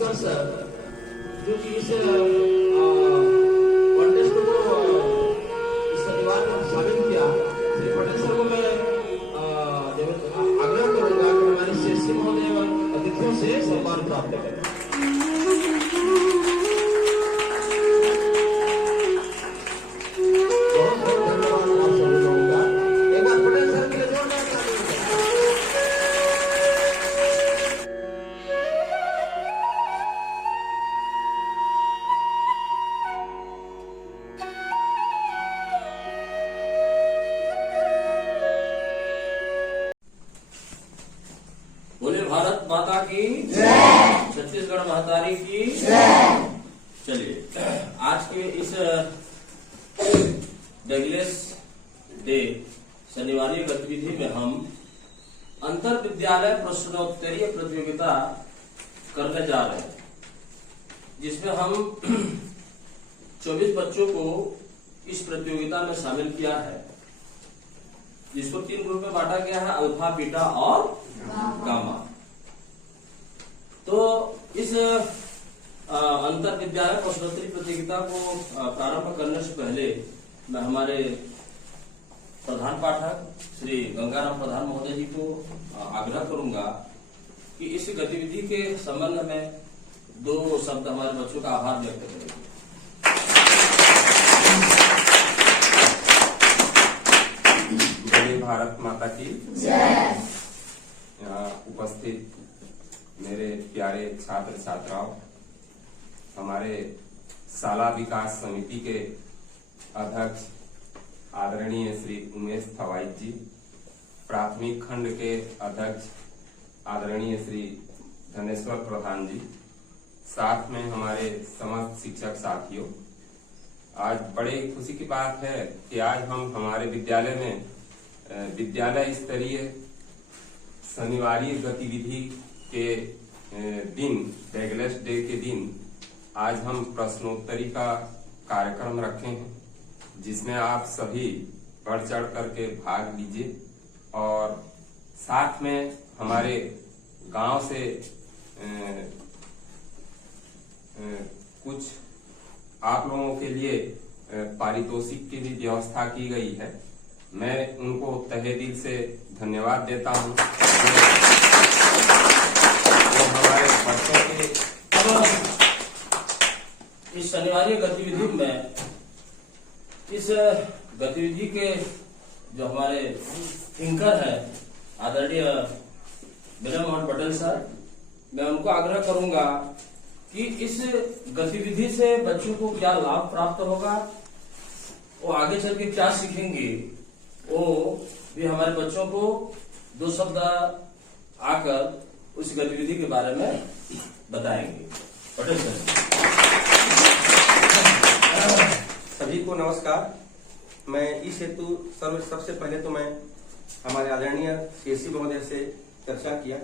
निष्कर्ष जो कि इस कॉन्टेस्ट को इस शनिवार को शामिल किया, श्री पटेल सर को मैं आग्रह करूंगा कि हमारे सीएससी महोदय और अतिथियों से सम्मान प्राप्त करें। बोले भारत माता की जय, छत्तीसगढ़ महतारी की जय। चलिए, आज के इस डगलेस डे शनिवारी गतिविधि में हम अंतर विद्यालय प्रश्नोत्तरीय प्रतियोगिता करने जा रहे हैं, जिसमें हम 24 बच्चों को इस प्रतियोगिता में शामिल किया है, जिसको 3 ग्रुप में बांटा गया है, अल्फा, बीटा और गामा। तो इस अंतर विद्यालय प्रश्नोत्तरी प्रतियोगिता को प्रारंभ करने से पहले मैं हमारे प्रधान पाठक श्री गंगाराम प्रधान महोदय जी को आग्रह करूंगा कि इस गतिविधि के संबंध में 2 शब्द हमारे बच्चों का आभार व्यक्त करेंगे। भारत माता की जय। यहाँ उपस्थित मेरे प्यारे छात्र छात्राओं, हमारे शाला विकास समिति के अध्यक्ष आदरणीय श्री उमेश थवाइट जी, प्राथमिक खंड के अध्यक्ष आदरणीय श्री धनेश्वर प्रधान जी, साथ में हमारे समस्त शिक्षक साथियों, आज बड़े खुशी की बात है कि आज हम हमारे विद्यालय में विद्यालय स्तरीय शनिवारी गतिविधि के दिन, डगलेस डे के दिन, आज हम प्रश्नोत्तरी का कार्यक्रम रखे हैं, जिसमें आप सभी बढ़ चढ़ करके भाग लीजिए और साथ में हमारे गांव से कुछ आप लोगों के लिए पारितोषिक की भी व्यवस्था की गई है। मैं उनको तहे दिल से धन्यवाद देता हूं। तो हमारे बच्चों के इस शनिवारी गतिविधि में, इस गतिविधि के जो हमारे थिंकर है आदरणीय विनय मोहन पटेल सर, मैं उनको आग्रह करूंगा कि इस गतिविधि से बच्चों को क्या लाभ प्राप्त होगा, वो आगे चल के क्या सीखेंगे, वो भी हमारे बच्चों को 2 शब्द आकर उस गतिविधि के बारे में बताएंगे। पटेल सर। सभी को नमस्कार। मैं इस हेतु सबसे पहले तो मैं हमारे आदरणीय सीएससी महोदय से चर्चा किया,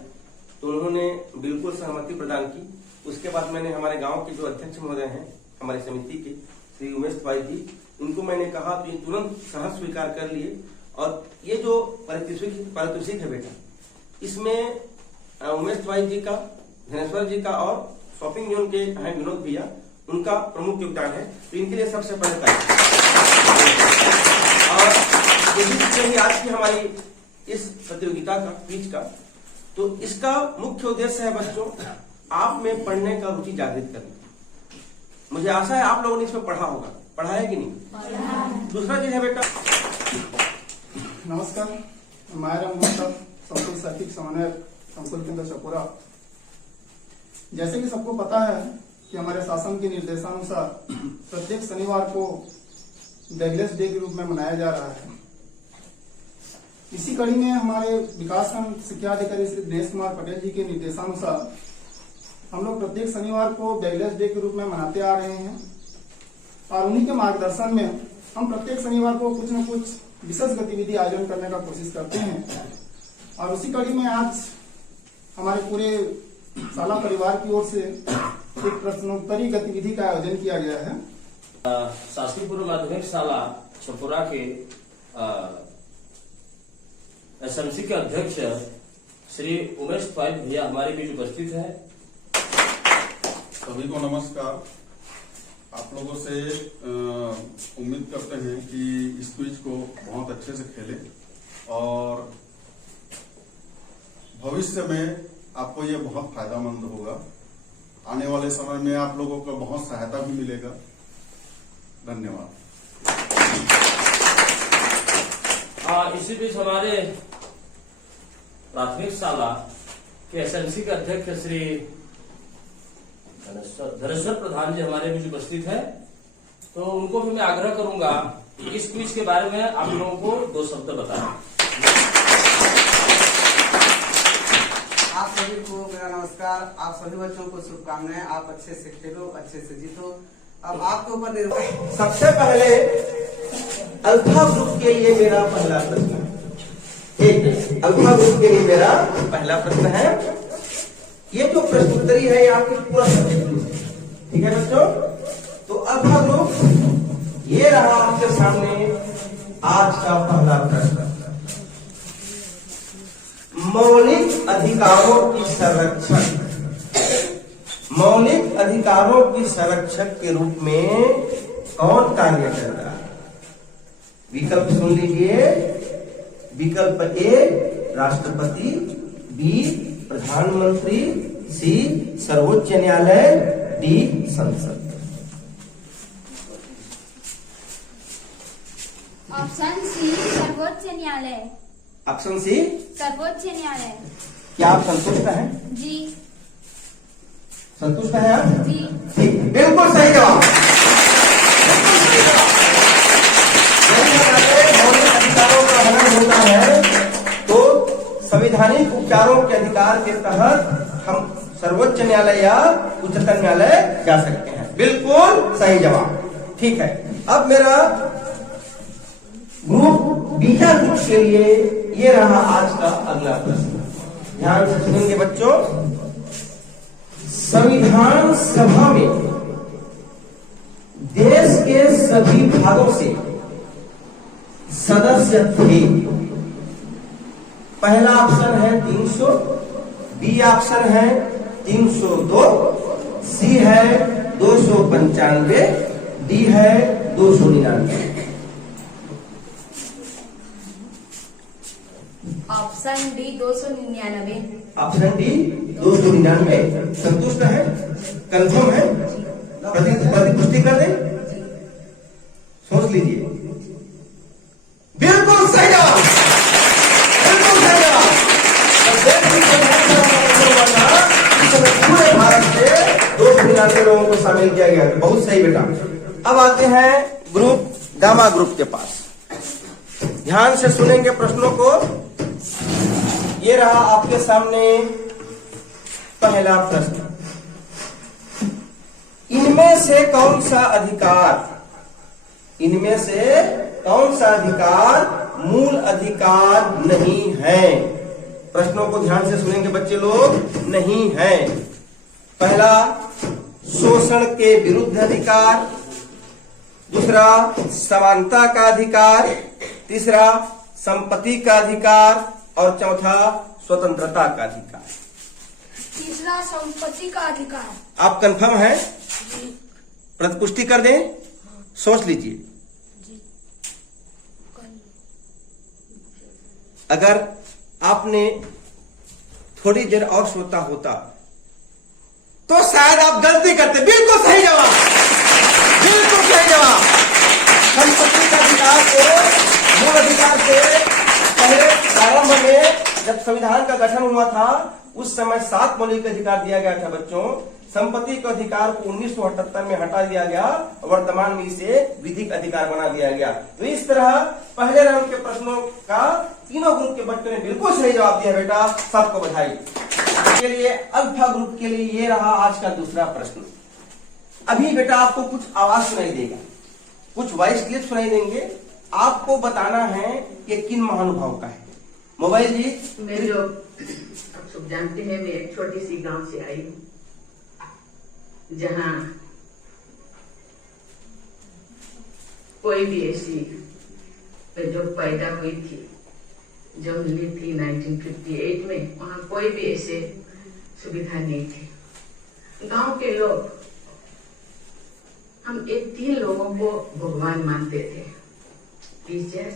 तो उन्होंने बिल्कुल सहमति प्रदान की। उसके बाद मैंने हमारे गांव के जो अध्यक्ष महोदय हैं हमारी समिति के, श्री उमेश भाई जी, उनको मैंने कहा तो ये तुरंत सहज स्वीकार कर लिए। और ये जो पारितोषिक है बेटा, इसमें उमेश भाई जी का, धनेश्वर जी का और शॉपिंग जोन के हैं विनोद भैया, उनका प्रमुख योगदान है, तो इनके लिए सबसे पहले और आज की हमारी इस प्रतियोगिता का क्विज का, तो इसका मुख्य उद्देश्य है बच्चों आप में पढ़ने का रुचि जागृत करना। मुझे आशा है आप लोगों ने इसमें पढ़ा होगा, पढ़ा है कि नहीं? दूसरा चीज है बेटा, नमस्कार, मायरा मुस्तफ, संकुल साहित्यिक समन्वयक, संकुल केंद्र चपोरा। जैसे कि सबको पता है कि हमारे शासन के निर्देशानुसार प्रत्येक शनिवार को डगलेस डे के रूप में मनाया जा रहा है। इसी कड़ी में हमारे विकासखंड शिक्षा अधिकारी श्री दिनेश कुमार पटेल जी के निर्देशानुसार हम लोग प्रत्येक शनिवार को डगलेस डे के रूप में मनाते आ रहे हैं, और उन्हीं के मार्गदर्शन में हम प्रत्येक शनिवार को कुछ न कुछ विशेष गतिविधि आयोजन करने का कोशिश करते हैं। और उसी कड़ी में आज हमारे पूरे शाला परिवार की ओर से एक प्रश्नोत्तरी गतिविधि का आयोजन किया गया है। शासकीय पूर्व माध्यमिक शाला छपुरा के एसएमसी के अध्यक्ष श्री उमेश थवाइट भैया हमारे बीच उपस्थित है। सभी को नमस्कार। आप लोगों से उम्मीद करते हैं कि इस क्विज को बहुत अच्छे से खेलें और भविष्य में आपको ये बहुत फायदामंद होगा। आने वाले समय में आप लोगों को बहुत सहायता भी मिलेगा। धन्यवाद। इसी बीच हमारे प्राथमिक शाला के एसएमसी के अध्यक्ष श्री धनेश्वर प्रधान जी हमारे बीच उपस्थित है, तो उनको भी मैं आग्रह करूंगा कि इस क्विज के बारे में आप लोगों को 2 शब्द बताएं। आप सभी को मेरा नमस्कार। आप सभी बच्चों को शुभकामनाएं। आप अच्छे से खेलो, अच्छे से जीतो। अब आपके ऊपर निर्भर। सबसे पहले अल्फा ग्रुप के लिए मेरा पहला प्रश्न है। अल्फा ग्रुप के लिए मेरा पहला प्रश्न है। ये जो प्रश्नोत्तरी है ये आपकी पूरा सब्जेक्ट, ठीक है बच्चों। तो अल्फा ग्रुप ये रहा आपके सामने आज का पहला प्रश्न। मौलिक अधिकारों की संरक्षण, मौलिक अधिकारों की संरक्षक के रूप में कौन कार्य कर रहा है? विकल्प सुन लीजिए। विकल्प ए राष्ट्रपति, बी प्रधानमंत्री, सी सर्वोच्च न्यायालय, डी संसद। ऑप्शन सी सर्वोच्च न्यायालय। ऑप्शन सी सर्वोच्च न्यायालय। क्या आप संतुष्ट हैं? जी। संतुष्ट हैं आप? जी। ठीक, बिल्कुल सही जवाब। मौलिक अधिकारों का हनन होता है तो संवैधानिक उपचारों के अधिकार के तहत हम सर्वोच्च न्यायालय या उच्चतम न्यायालय जा सकते हैं। बिल्कुल सही जवाब। ठीक है, अब मेरा ग्रुप बीटा ग्रुप के लिए ये रहा आज का अगला प्रश्न। ध्यान से सुनेंगे बच्चों। संविधान सभा में देश के सभी भागों से सदस्य थे। पहला ऑप्शन है 300, बी ऑप्शन है 302, सी है 295, डी है 299। Option D 299। ऑप्शन डी 299 संतुष्ट है? कंफर्म है? प्रतिपुष्टि कर दें? सोच लीजिए। बिल्कुल सही जवाब, बिल्कुल सही जवाब। पूरे भारत से 299 लोगों को शामिल किया गया। बहुत सही बेटा। अब आते हैं ग्रुप गामा ग्रुप के पास। ध्यान से सुनेंगे प्रश्नों को। ये रहा आपके सामने पहला प्रश्न। इनमें से कौन सा अधिकार, इनमें से कौन सा अधिकार मूल अधिकार नहीं है? प्रश्नों को ध्यान से सुनेंगे बच्चे लोग। नहीं है। पहला शोषण के विरुद्ध अधिकार, दूसरा समानता का अधिकार, तीसरा संपत्ति का अधिकार और चौथा स्वतंत्रता का अधिकार। तीसरा संपत्ति का अधिकार। आप कंफर्म हैं? प्रतिपुष्टि कर दें? सोच लीजिए। अगर आपने थोड़ी देर और सोता होता तो शायद आप गलती करते। बिल्कुल सही जवाब, बिल्कुल सही जवाब। संपत्ति का अधिकार को मूल अधिकार से पहले प्रारंभ में जब संविधान का गठन हुआ था उस समय 7 मौलिक अधिकार दिया गया था बच्चों। संपत्ति के अधिकार को 1978 में हटा दिया गया, वर्तमान में इसे विधिक अधिकार बना दिया गया। तो इस तरह पहले राउंड के प्रश्नों का तीनों ग्रुप के बच्चों ने बिल्कुल सही जवाब दिया बेटा, सबको बधाई। के लिए अल्फा ग्रुप के लिए ये रहा आज का दूसरा प्रश्न। अभी बेटा आपको कुछ आवाज सुनाई देगा, कुछ वॉइस क्लिप सुनाई देंगे। आपको बताना है कि किन महानुभाव का है। मोबाइल जी। मेरे लोग आप सब जानते हैं मैं एक छोटी सी गांव से आई हूँ जहाँ कोई भी ऐसी जो पैदा हुई थी, जो मिली थी 1958 में, वहाँ कोई भी ऐसे सुविधा नहीं थी। गांव के लोग हम ये 3 लोगों को भगवान मानते थे, टीचर,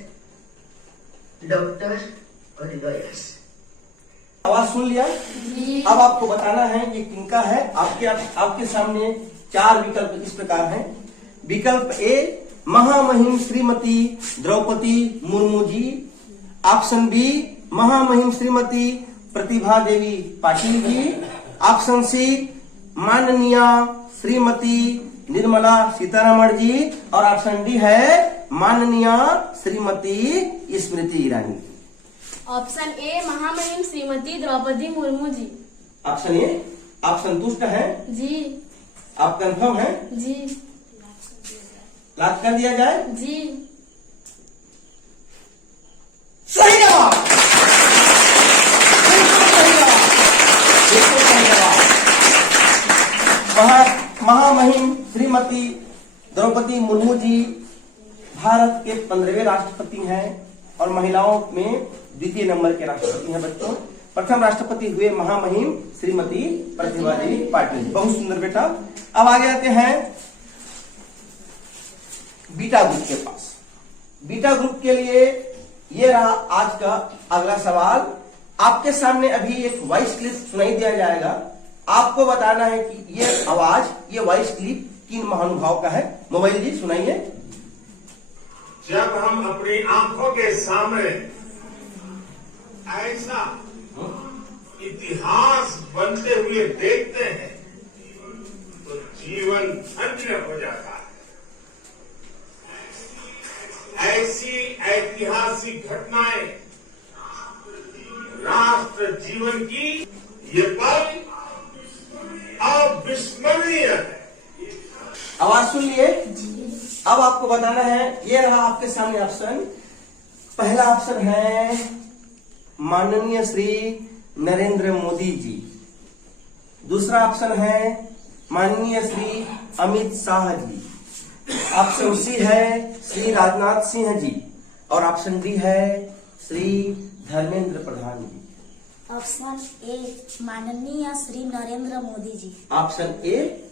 डॉक्टर और लॉयर्स। आवाज सुन लिया? अब आपको बताना है ये किनका है। आपके सामने 4 विकल्प इस प्रकार हैं। विकल्प ए, महामहिम श्रीमती द्रौपदी मुर्मू जी। ऑप्शन बी, महामहिम श्रीमती प्रतिभा देवी पाटिल जी। ऑप्शन सी, माननीय श्रीमती निर्मला सीतारमण जी। और ऑप्शन डी है माननीय श्रीमती स्मृति ईरानी। ऑप्शन ए, महामहिम श्रीमती द्रौपदी मुर्मू जी। ऑप्शन ए, आप संतुष्ट हैं? जी। आप कंफर्म हैं? जी। लॉक कर दिया जाए? जी। सही जवाब। बिल्कुल सही जवाब। महामहिम श्रीमती द्रौपदी मुर्मू जी भारत के 15वें राष्ट्रपति हैं और महिलाओं में द्वितीय नंबर के राष्ट्रपति हैं बच्चों। प्रथम राष्ट्रपति हुए महामहिम श्रीमती प्रतिभा देवी पाटिल। बहुत सुंदर बेटा। अब आगे आते हैं बीटा ग्रुप के पास। बीटा ग्रुप के लिए ये रहा आज का अगला सवाल। आपके सामने अभी एक वॉइस क्लिप सुनाई दिया जाएगा। आपको बताना है कि ये वॉइस क्लिप किन महानुभाव का है। मोबाइल जी सुनाइए। जब हम अपनी आंखों के सामने ऐसा इतिहास बनते हुए देखते हैं तो जीवन धन्य हो जाता है। ऐसी ऐतिहासिक घटनाएं राष्ट्र जीवन की ये पल अविस्मरणीय है। आवाज सुन लिए? अब आपको बताना है, ये रहा आपके सामने ऑप्शन। पहला ऑप्शन है माननीय श्री नरेंद्र मोदी जी। दूसरा ऑप्शन है माननीय श्री अमित शाह जी। ऑप्शन सी है श्री राजनाथ सिंह जी। और ऑप्शन डी है श्री धर्मेंद्र प्रधान जी। ऑप्शन ए, माननीय श्री नरेंद्र मोदी जी। ऑप्शन ए,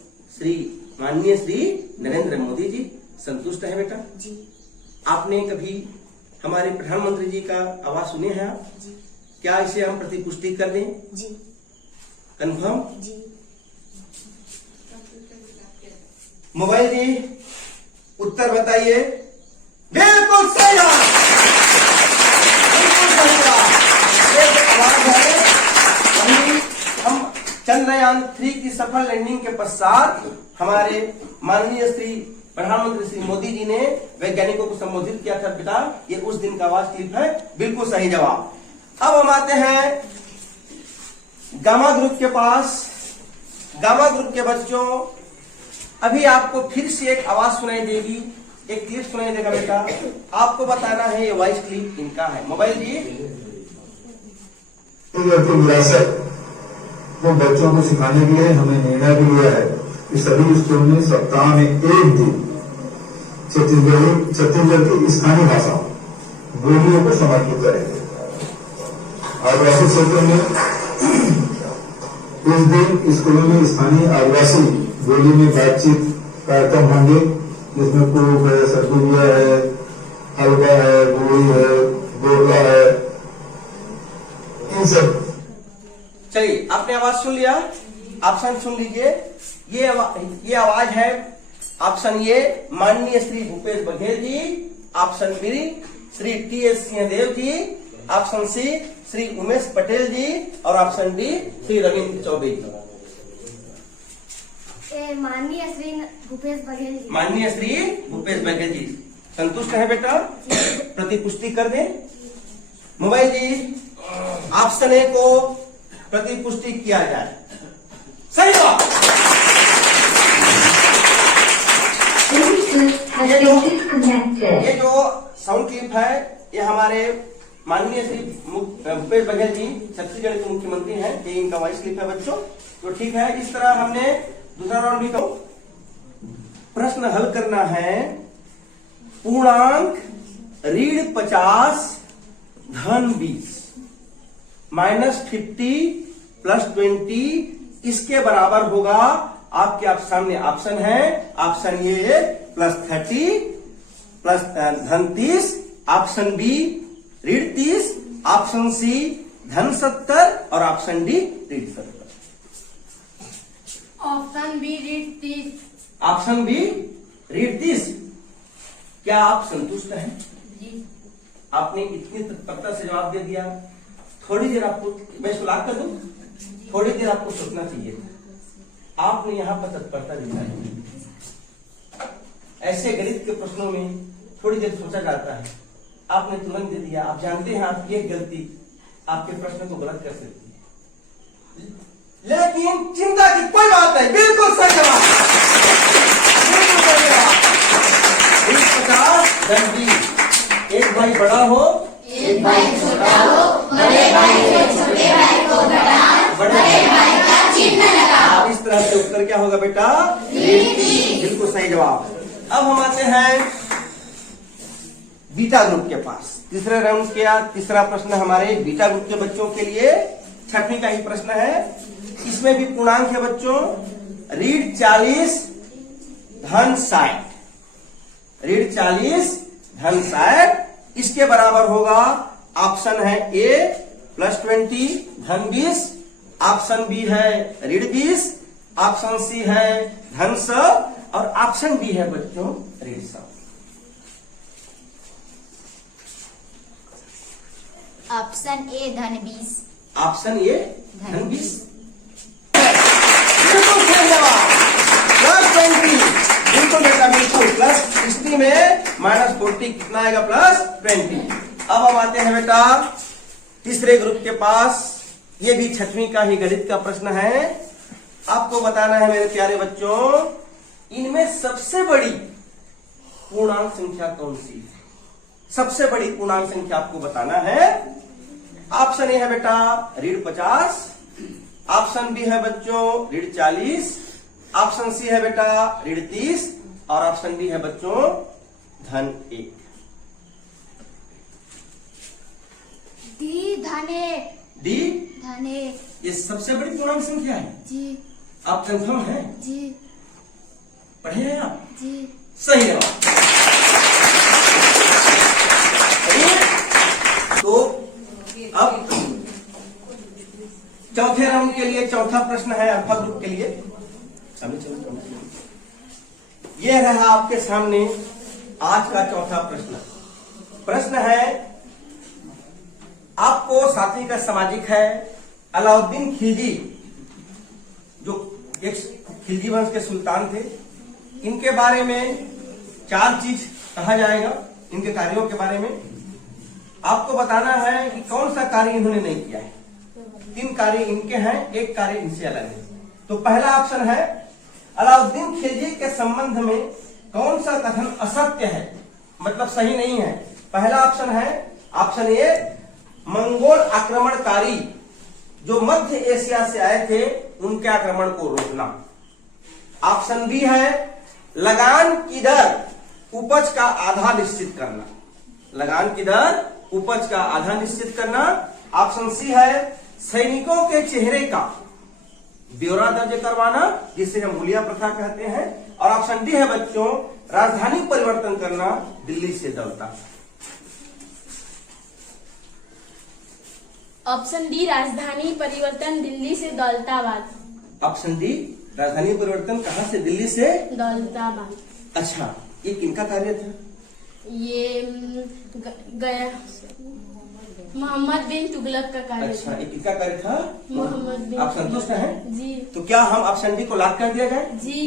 माननीय श्री नरेंद्र मोदी जी। संतुष्ट है बेटा? जी। आपने कभी हमारे प्रधानमंत्री जी का आवाज सुने हैं आप? जी। क्या इसे हम प्रतिपुष्टि कर दें? जी। कंफर्म? जी। मोबाइल जी उत्तर बताइए। बिल्कुल सही जवाब। बिल्कुल सही जवाब। ये जो आवाज है अभी हम चंद्रयान 3 की सफल लैंडिंग के पश्चात हमारे माननीय श्री प्रधानमंत्री श्री मोदी जी ने वैज्ञानिकों को संबोधित किया था बेटा। ये उस दिन का आवाज क्लिप है। बिल्कुल सही जवाब। अब हम आते हैं गामा ग्रुप के पास। गामा ग्रुप के बच्चों, अभी आपको फिर से एक आवाज सुनाई देगी, एक क्लिप सुनाई देगा बेटा। आपको बताना है ये वॉइस क्लिप इनका है। मोबाइल जी। विरासत वो बच्चों को सिखाने के लिए हमने निर्णय भी लिया है कि सभी स्कूल में सप्ताह में एक दिन छत्तीसगढ़ की स्थानीय भाषा बोलियों को समर्पित करेंगे। आदिवासी क्षेत्र में इस दिन स्कूलों में स्थानीय आदिवासी बोली में बातचीत कार्यक्रम होंगे, जिसमें कूक है, सरगुजिया है, हल्का है, बोली है, बोरला है, इन सब। चलिए, आपने आवाज सुन लिया। ऑप्शन सुन लीजिए। ये आवाज है ऑप्शन ए माननीय Shri Bhupesh Baghel ji. Option B Shri T S. Singhdeo ji. Option C Shri Umesh Patel ji. और ऑप्शन डी श्री रविंद्र चौबे जी। माननीय श्री भूपेश बघेल जी। माननीय श्री भूपेश बघेल जी। संतुष्ट है बेटा? प्रतिपुष्टि कर दें। मोबाइल जी, ऑप्शन ए को प्रतिपुष्टि किया जाए। सही जवाब। ये जो साउंड क्लिप है ये हमारे माननीय श्री भूपेश बघेल जी छत्तीसगढ़ के मुख्यमंत्री हैं। ये इनका वॉइस क्लिप है बच्चों। तो ठीक है, इस तरह हमने दूसरा राउंड भी करो। प्रश्न हल करना है। पूर्णांक ऋण 50 धन 20 -50 + 20 इसके बराबर होगा आपके आप सामने ऑप्शन है। ऑप्शन ए +30 प्लस धन 30, ऑप्शन बी ऋण 30, ऑप्शन सी धन 70 और ऑप्शन डी ऋण 70। ऑप्शन बी ऋण 30। ऑप्शन बी ऋण 30। क्या आप संतुष्ट हैं? जी। आपने इतनी तत्परता से जवाब दे दिया। थोड़ी देर आपको मैं इसको लॉक कर दूं? थोड़ी देर आपको सोचना चाहिए। आपने यहाँ पर तत्परता दिखाई। ऐसे गणित के प्रश्नों में थोड़ी देर सोचा जाता है, आपने तुरंत दे दिया। आप जानते हैं आपकी एक गलती आपके प्रश्न को गलत कर सकती है, लेकिन चिंता की कोई बात नहीं, बिल्कुल सही जवाब, बिल्कुल सही जवाब। 50 धन 20। एक भाई बड़ा हो, एक भाई छोटा हो, बड़े भाई से छोटे भाई को घटाएं, बड़े भाई का चिन्ह लगाओ। इस तरह से उत्तर क्या होगा बेटा? बिल्कुल सही जवाब। अब हम आते हैं बीटा ग्रुप के पास। तीसरे राउंड के तीसरा प्रश्न हमारे बीटा ग्रुप के बच्चों के लिए 6वीं का ही प्रश्न है। इसमें भी पूर्णांक है बच्चों। ऋण 40 धन 60, ऋण 40 धन 60 इसके बराबर होगा। ऑप्शन है ए +20 धन 20, ऑप्शन बी है ऋण 20, ऑप्शन सी है धन 100 और ऑप्शन डी है बच्चों ऋण 100। ऑप्शन ए धन 20। ऑप्शन ए धन 20 बिल्कुल सही जवाब। +20 बिल्कुल बेटा बिल्कुल। +60 में -40 कितना आएगा? +20। अब हम आते हैं बेटा तीसरे ग्रुप के पास। ये भी 6वीं का ही गणित का प्रश्न है। आपको बताना है मेरे प्यारे बच्चों, इनमें सबसे बड़ी पूर्णांक संख्या कौन सी है? सबसे बड़ी पूर्णांक संख्या आपको बताना है। ऑप्शन ए है बेटा ऋण 50, ऑप्शन बी है बच्चों ऋण 40, ऑप्शन सी है बेटा ऋण 30 और ऑप्शन डी है बच्चों धन 1। डी धन 1। डी धन 1। ये सबसे बड़ी पूर्णांक संख्या है। जी। आप कंफर्म हैं? जी। पढ़े हैं आप? जी। सही जवाब। तो अब चौथे राउंड के लिए चौथा प्रश्न है अल्फा ग्रुप के लिए। यह रहा आपके सामने आज का चौथा प्रश्न। प्रश्न है आपको 7वीं का सामाजिक है। अलाउद्दीन खिलजी जो एक खिलजी वंश के सुल्तान थे, इनके बारे में 4 चीज कहा जाएगा। इनके कार्यों के बारे में आपको बताना है कि कौन सा कार्य इन्होंने नहीं किया है। 3 कार्य इनके हैं, एक कार्य इनसे अलग है। तो पहला ऑप्शन है अलाउद्दीन खिलजी के संबंध में कौन सा कथन असत्य है, मतलब सही नहीं है। पहला ऑप्शन है ऑप्शन ए मंगोल आक्रमणकारी जो मध्य एशिया से आए थे उनके आक्रमण को रोकना। ऑप्शन बी है लगान की दर उपज का आधा निश्चित करना, लगान की दर उपज का आधा निश्चित करना। ऑप्शन सी है सैनिकों के चेहरे का ब्यौरा दर्ज करवाना, जिसे हम मूलिया प्रथा कहते हैं। और ऑप्शन डी है बच्चों राजधानी परिवर्तन करना दिल्ली से दौलता। ऑप्शन डी राजधानी परिवर्तन दिल्ली से दौलताबाद। ऑप्शन डी राजधानी परिवर्तन कहां से? दिल्ली से दौलताबाद। अच्छा, ये किनका कार्य था? ये गया मोहम्मद बिन तुगलक का कार्य। अच्छा, ये किसका कार्य था? मोहम्मद बिन। आप संतुष्ट हैं? जी। तो क्या हम ऑप्शन डी को लॉक कर दिया जाए? जी।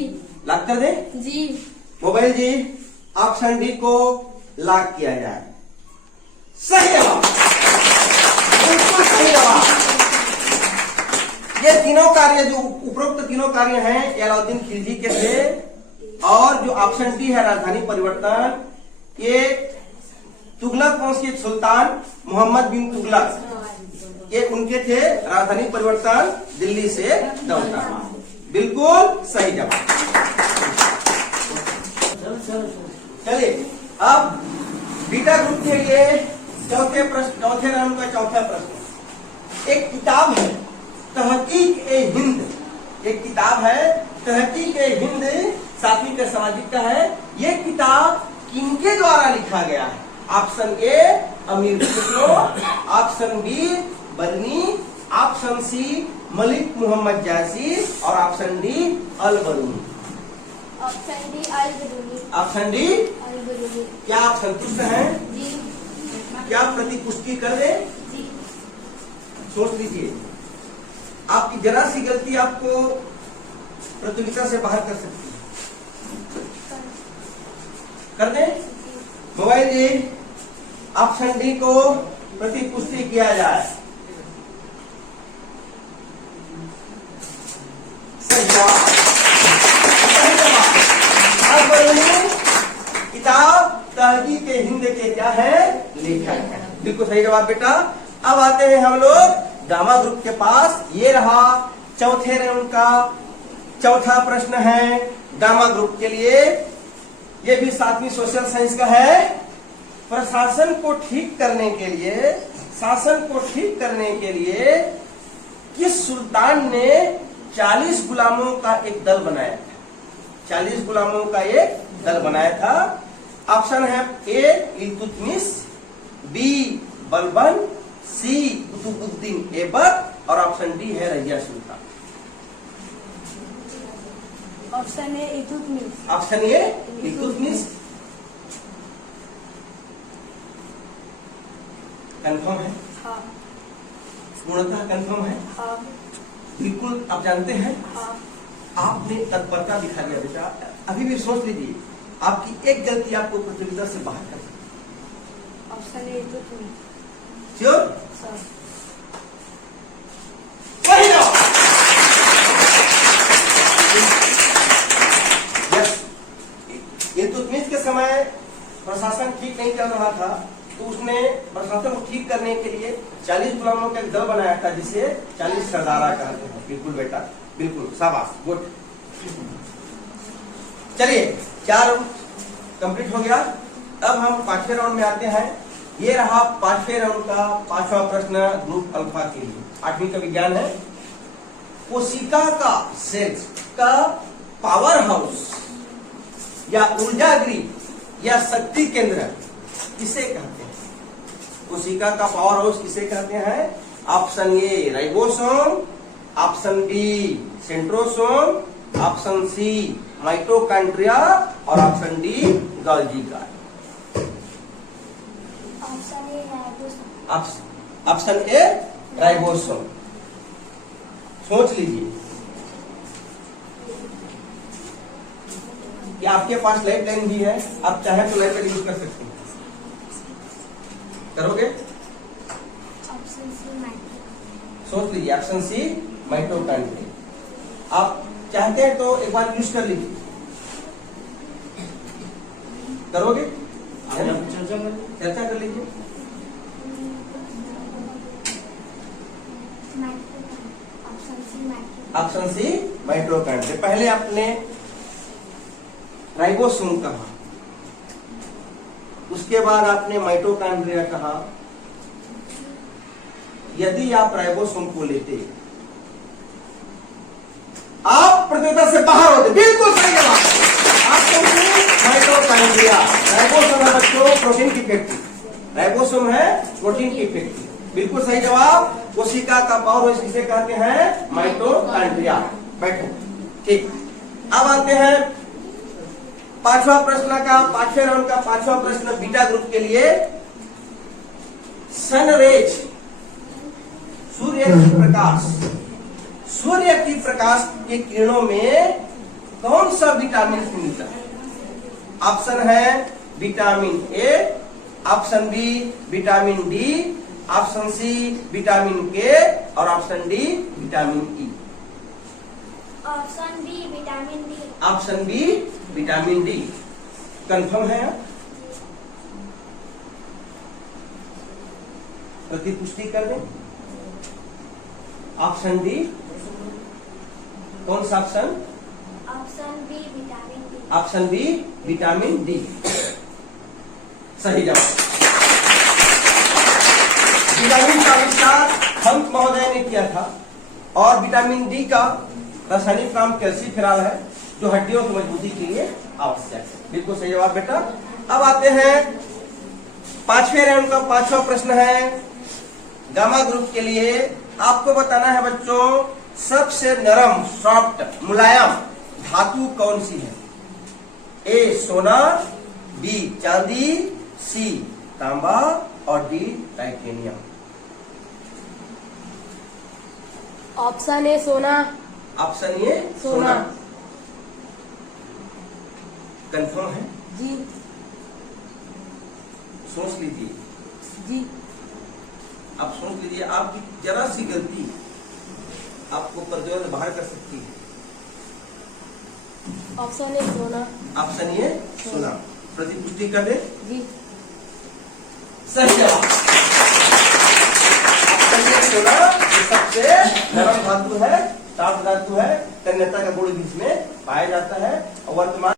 लॉक कर दें? जी। मोबाइल जी ऑप्शन डी को लॉक किया जाए। सही जवाब, बिल्कुल सही जवाब। ये तीनों कार्य जो उपरोक्त तीनों कार्य हैं ये अलाउद्दीन खिलजी के थे। और जो ऑप्शन डी है राजधानी परिवर्तन, ये तुगलक वंश के सुल्तान मोहम्मद बिन तुगलक ये उनके थे। राजधानी परिवर्तन दिल्ली से दौलताबाद। बिल्कुल सही जवाब। चलिए अब बीटा ग्रुप के लिए चौथे राउंड का चौथा प्रश्न। एक किताब है तहकीक ए हिंद, एक किताब है तहकीक हिंद सातवीं का सामाजिक का है। ये किताब किनके द्वारा लिखा गया है? Option A Amir Khusro, option B Badauni, option C Malik Muhammad Jayasi और option D Al Biruni. Option D Al Biruni. Option D Al Biruni. क्या आप संतुष्ट हैं? जी। क्या प्रतिपुष्टि कर दे? जी। सोच लीजिए, आपकी जरा सी गलती आपको प्रतियोगिता से बाहर कर सकती है। कर दे? मोबाइल जी, ऑप्शन डी को प्रतिपुष्टि किया जाए। सही जवाब। किताब तहकीक हिंद के क्या है? लेखक है। बिल्कुल सही जवाब बेटा। अब आते हैं हम लोग गामा ग्रुप के पास। ये रहा चौथे राउंड का चौथा प्रश्न है गामा ग्रुप के लिए। ये भी 7वीं सोशल साइंस का है। प्रशासन को ठीक करने के लिए, शासन को ठीक करने के लिए किस सुल्तान ने 40 गुलामों का एक दल बनाया था? 40 गुलामों का एक दल बनाया था। ऑप्शन है A Iltutmish, B Balban, C Qutbuddin Aibak और ऑप्शन डी है Razia Sultan. Option A Iltutmish. Option A Iltutmish confirm है? हाँ। पूर्णतः कंफर्म है? हाँ। बिल्कुल आप जानते हैं? हाँ। आपने तत्परता दिखा दिया बेटा। अभी भी सोच लीजिए, आपकी एक गलती आपको प्रतियोगिता से बाहर कर सकती। Option A Iltutmish. Sure? Sir. सही जवाब। यस, इल्तुतमिश के समय प्रशासन ठीक नहीं चल रहा था, तो उसने प्रशासन को ठीक करने के लिए 40 गुलामों का एक दल बनाया था, जिसे 40 सरदारा कहते हैं। बिल्कुल बेटा, बिल्कुल, शाबाश, गुड। चलिए, 4 राउंड कंप्लीट हो गया। अब हम 5वें राउंड में आते हैं। ये रहा 5वें राउंड का 5वां प्रश्न ग्रुप अल्फा के लिए। 8वीं का विज्ञान है। कोशिका का सेल्स का पावर हाउस या ऊर्जा गृह या शक्ति केंद्र किसे कहते हैं? कोशिका का पावर हाउस किसे कहते हैं? Option A ribosome, option B centrosome, option C mitochondria और option D Golgi card. Option A ribosome. Option A ribosome. सोच लीजिए कि आपके पास लाइफ लाइन भी है, आप चाहे तो लाइफ लाइन यूज कर सकते हैं। करोगे? Option C mitochondria. सोच लीजिए, ऑप्शन सी माइटोकॉन्ड्रिया। आप चाहते हैं तो एक बार यूज कर लीजिए। करोगे? चर्चा कर लीजिए। Option C mitochondria. Option C mitochondria. पहले आपने राइबोसोम कहा, उसके बाद आपने माइटोकॉन्ड्रिया कहा। यदि आप राइबोसोम को लेते, आप प्रतियोगिता से बाहर होते। बिल्कुल सही जवाब। आपको माइटोकॉन्ड्रिया। राइबोसोम है बच्चों प्रोटीन की फैक्ट्री। राइबोसोम है प्रोटीन की फैक्ट्री। बिल्कुल सही जवाब। कोशिका का पावर हाउस किसे कहते हैं? माइटोकॉन्ड्रिया। बैठो। ठीक, अब आते हैं 5वां प्रश्न का, 5वें राउंड का 5वां प्रश्न बीटा ग्रुप के लिए। सनरेज, सूर्य की प्रकाश, सूर्य की प्रकाश के किरणों में कौन सा विटामिन मिलता है? ऑप्शन है vitamin A, option B vitamin D, option C vitamin K और option D vitamin E. Option B vitamin D. Option B vitamin D. Confirm है? प्रतिपुष्टि कर दें। ऑप्शन डी, कौन सा option? Option B vitamin D. Option B vitamin D सही जवाब। Vitamin का आविष्कार हंस महोदय ने किया था और विटामिन डी का रासायनिक नाम कैल्सीफेरॉल है, जो हड्डियों की मजबूती के लिए आवश्यक है। बिल्कुल सही जवाब बेटा। अब आते हैं 5वें राउंड का 5वां प्रश्न है गामा ग्रुप के लिए। आपको बताना है बच्चों, सबसे नरम सॉफ्ट मुलायम धातु कौन सी है? ए सोना, बी चांदी, सी तांबा और डी टाइटेनियम। ऑप्शन ए सोना। ऑप्शन ए सोना। कंफर्म है? जी सोच लीजिए, जी। आप सोच लीजिए, आपकी जरा सी गलती आपको प्रतिरोध बाहर कर सकती है। ऑप्शन ए सोना। ऑप्शन ए सोना। प्रतिपुष्टि कर दे। जी सही जवाब। ऑप्शन ए सोना ये सबसे नरम धातु है, साफ धातु है, तन्यता का गुण भी इसमें पाया जाता है और वर्तमान